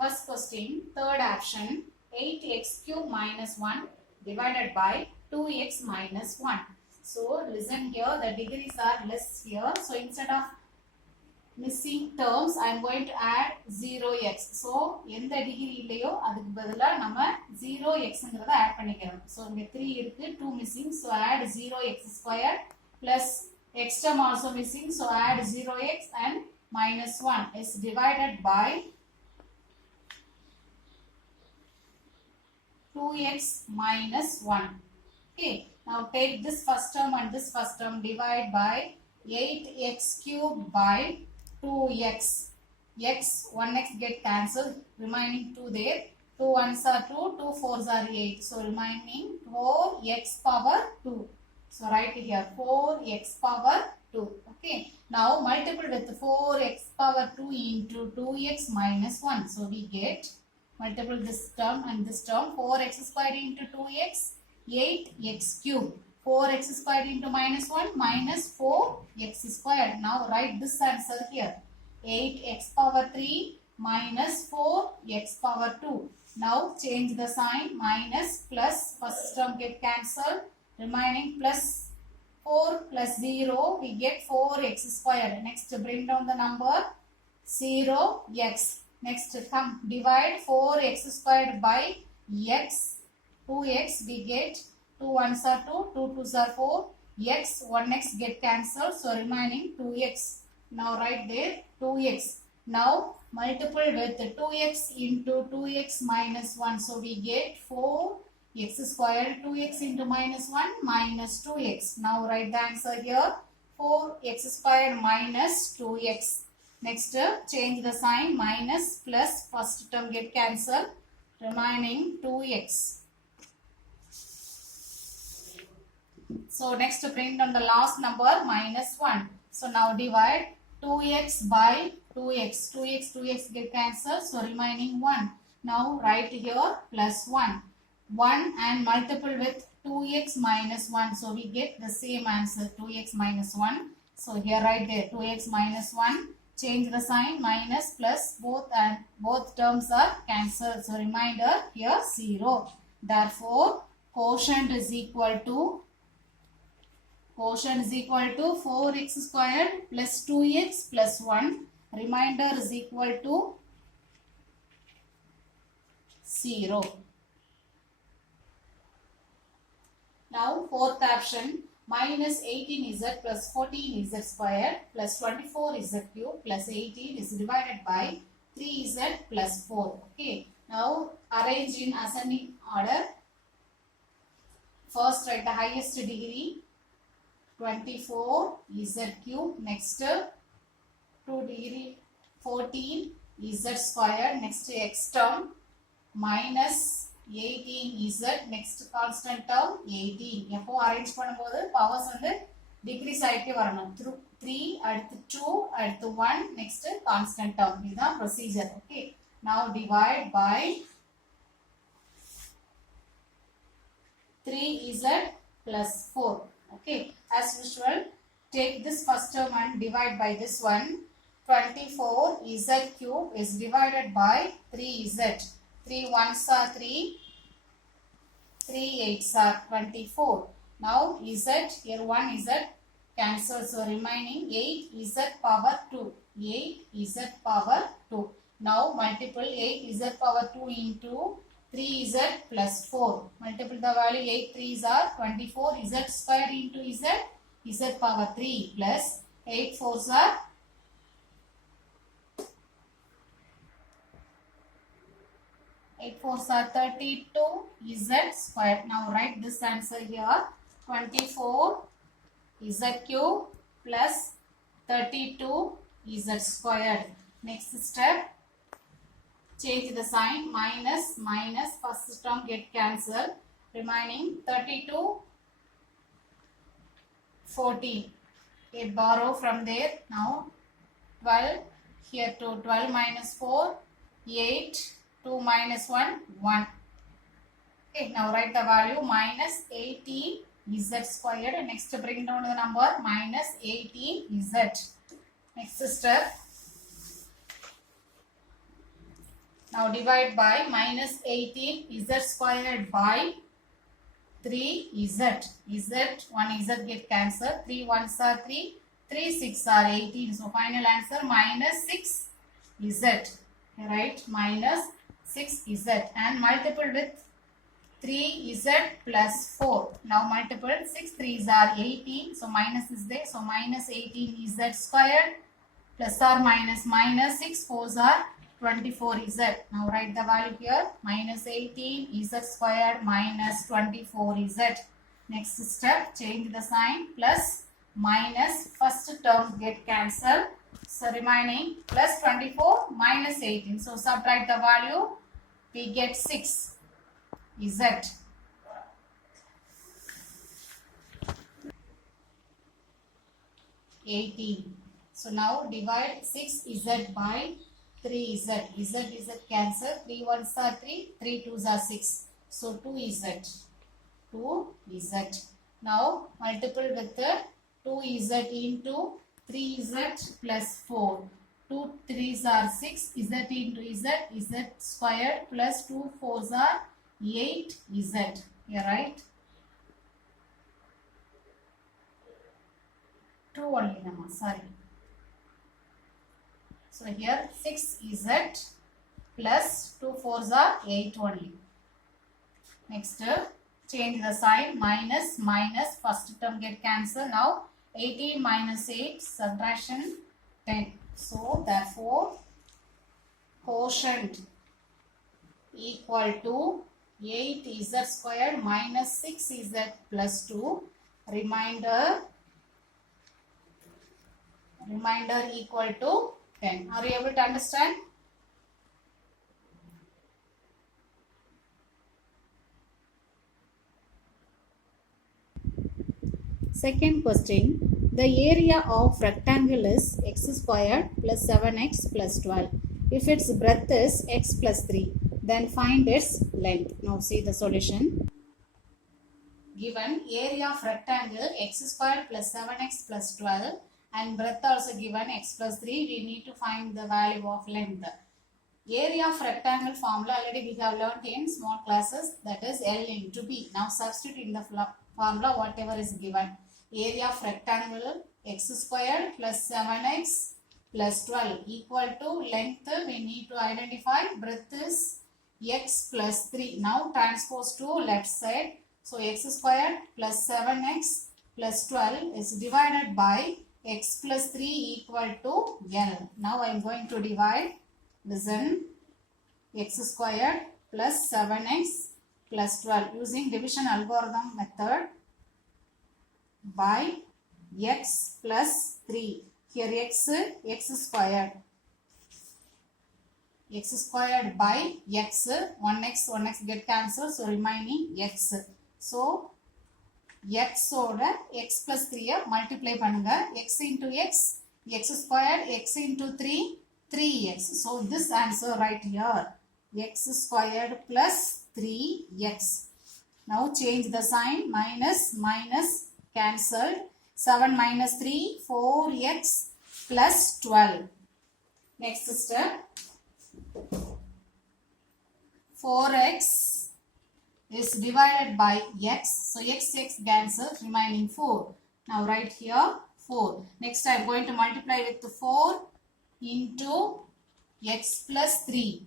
First question, third option, 8x cube minus 1 divided by 2x minus 1. So listen here, the degrees are less here. So instead of missing terms, I am going to add 0x. So எந்த degree இல்லையோ அதுக்கு பதிலா நம்ம 0xங்கறத add பண்ணிக்கிறோம். So இங்க 3 இருக்கு, 2 missing. So add 0x squared plus x term also missing. So add 0x and minus 1 is divided by 2x minus 1. Okay, now take this first term and this first term, divide by 8x cubed by 2x. X, 1x get cancelled, remaining 2 there. 2 1s are 2, 2 4s are 8. So remaining 4x power 2. So write here 4x power 2. Okay, now multiple with 4x power 2 into 2x minus 1. So we get multiple this term and this term, 4x squared into 2x, 8x cubed. 4x squared into minus 1 minus 4x squared. Now write this answer here. 8x power 3 minus 4x power 2. Now change the sign, minus plus, first term get cancelled, remaining plus 4 plus 0, we get 4x squared. Next bring down the number 0x. Next come divide 4x squared by x, 2x we get 2 1s are 2, 2 2s are 4, x, 1x get cancelled, so remaining 2x. Now write there 2x. Now multiple with 2x into 2x minus 1, so we get 4x squared, 2x into minus 1 minus 2x. Now write the answer here, 4x squared minus 2x. Next change the sign, minus plus, first term get cancelled, remaining 2x. So next bring down the last number, minus 1. So now divide 2x by 2x. 2x get cancelled, so remaining 1. Now write here plus 1. 1 and multiple with 2x minus 1. So we get the same answer, 2x minus 1. So here write there 2x minus 1. Change the sign, minus plus, both terms are cancelled. So remainder here 0. Therefore quotient is equal to 4x squared plus 2x plus 1. Remainder is equal to 0. Now fourth option, minus 18z plus 14z squared plus 24z cube plus 18 is divided by 3z plus 4. Okay, now arrange in ascending order. First write the highest degree, 24z cube. Next 2 degree 14z squared. Next x term minus 18z. Next constant term 18. எப்போ arrange பண்ணும்போது powers வந்து degrees ஆயிட்டே வரணும். 3 அடுத்து 2 அடுத்து 1 next constant term. இதுதான் procedure. Okay, now divide by 3z plus 4. Okay, as usual take this first term and divide by this one. 24z cube is divided by 3z. 3 1s are 3, 3 8s are 24. Now z, here 1 z cancel, so remaining 8z power 2. 8z power 2. Now multiple 8z power 2 into 3z plus 4. Multiple the value, 8 3s are 24, z squared into z power 3 plus 8 4s are 32 z squared. Now write this answer here, 24 z cube plus 32 z squared. Next step, change the sign, minus minus, first term get cancelled, remaining 32 14. Okay, borrow from there. Now 12, here to 12 minus 4 8, 2 minus 1 1. Okay, now write the value, minus 18 z squared. Next bring down the number, minus 18 z. Next step, Now divide by minus 18 z squared by 3z. One z get cancelled. 3 1s are 3. 3 6 are 18. So final answer minus 6z. Right? Minus 6z. And multiple with 3z plus 4. Now multiple 6 3s are 18. So minus is there. So minus 18z squared plus or minus minus 6 4s are 24z. Now write the value here. Minus 18z squared minus 24z. Next step, change the sign. Plus minus first term get cancelled. So remaining plus 24 minus 18. So subtract the value. We get 6z. 18. So now divide 6z by 3z. Z cancel. 3 1s are 3. 3 2s are 6. So 2z. 2z. Now multiple with the 2z into 3z plus 4. 2 3s are 6. Z into z. Z squared plus 2 4s are 8z. You right? 2 only, Nama. Sorry. So here 6z plus 2 4s are 8 only. Next, change the sign. Minus minus. First term get cancelled. Now 18 minus 8 subtraction 10. So therefore quotient equal to 8z squared minus 6z plus 2. Remainder equal to 10. Are you able to understand? Second question. The area of rectangle is x squared plus 7x plus 12. If its breadth is x plus 3, then find its length. Now see the solution. Given area of rectangle x squared plus 7x plus 12 and breadth also given x plus 3, we need to find the value of length. Area of rectangle formula already we have learnt in small classes, that is L into B. Now substitute in the formula whatever is given. Area of rectangle x squared plus 7x plus 12 equal to length we need to identify. Breadth is x plus 3. Now transpose to left side. So x squared plus 7x plus 12 is divided by x plus 3 equal to L. Now I am going to divide. Listen. X squared plus 7x plus 12 using division algorithm method by x plus 3. Here x squared. X squared by x. 1x get cancelled. So remaining x. So x oda x plus 3 multiply pannunga. X into x. X squared. X into 3. 3x. So this answer right here. X squared plus 3x. Now change the sign. Minus minus cancelled. 7 minus 3. 4x plus 12. Next step. 4x is divided by x. So x cancelled. Remaining 4. Now write here 4. Next I am going to multiply with 4 into x plus 3.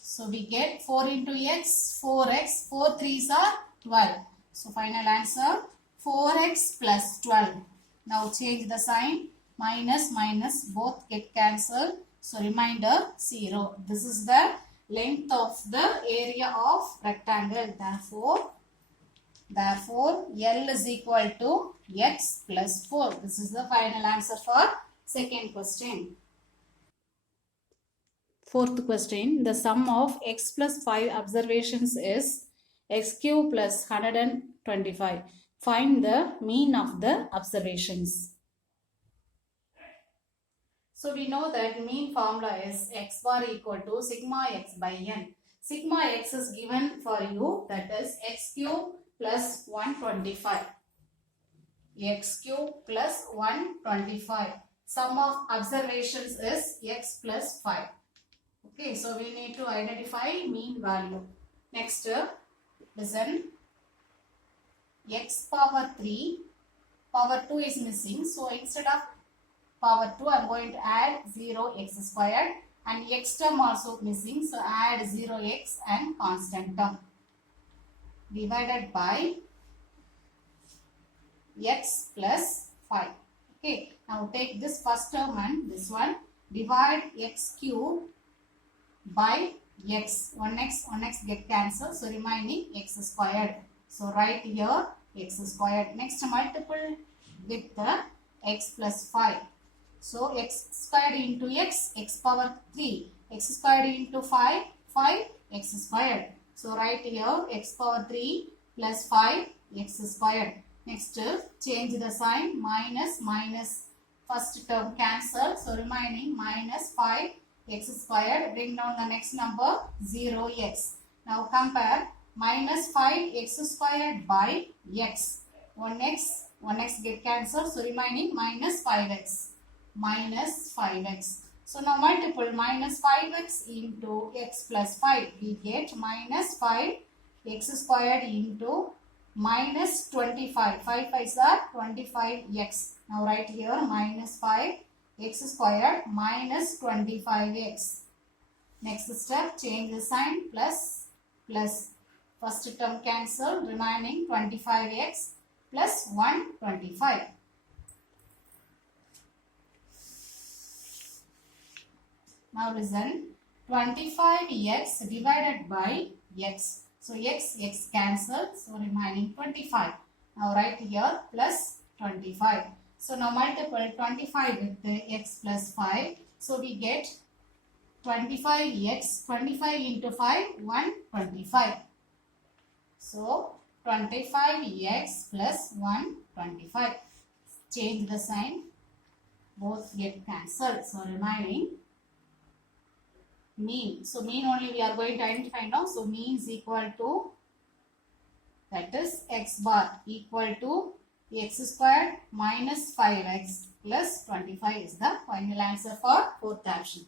So we get 4 into x, 4x, 4 3s are 12. So final answer 4x plus 12. Now change the sign. Minus minus both get cancelled. So remainder 0. This is the length of the area of rectangle. Therefore L is equal to x plus 4. This is the final answer for second question. Fourth question. The sum of x plus 5 observations is x cube plus 125. Find the mean of the observations. So we know that mean formula is x bar equal to sigma x by n. Sigma x is given for you, that is x cube plus 125. X cube plus 125. Sum of observations is x plus 5. Okay, so we need to identify mean value. Next, listen. X power 3, power 2 is missing. So instead of power 2, I am going to add 0x squared, and x term also missing. So add 0x and constant term divided by x plus 5. Okay, now take this first term and this one, divide x cube by x. 1x get cancelled, so remaining x squared. So write here x squared. Next, multiple with the x plus 5. So x squared into x power 3. X squared into 5 x squared. So write here x power 3 plus 5 x squared. Next, change the sign, minus minus, first term cancel, so remaining minus 5 x squared. Bring down the next number 0x. Now compare minus 5 x squared by x. 1x get cancelled, so remaining minus 5x. Minus 5x. So now multiple minus 5x into x plus 5. We get minus 5 x squared into minus 25. 5 5s are 25x. Now write here minus 5 x squared minus 25x. Next step, change the sign, plus plus. First term cancel, remaining 25x plus 125. Now listen, 25x divided by x. So x cancelled, so remaining 25. Now write here plus 25. So now multiple 25 with the x plus 5. So we get 25x, 25 into 5, 125. So 25x plus 125. Change the sign, both get cancelled. So remaining mean. So mean only we are going to identify now. So mean is equal to, that is x bar equal to x squared minus 5x plus 25 is the final answer for fourth option.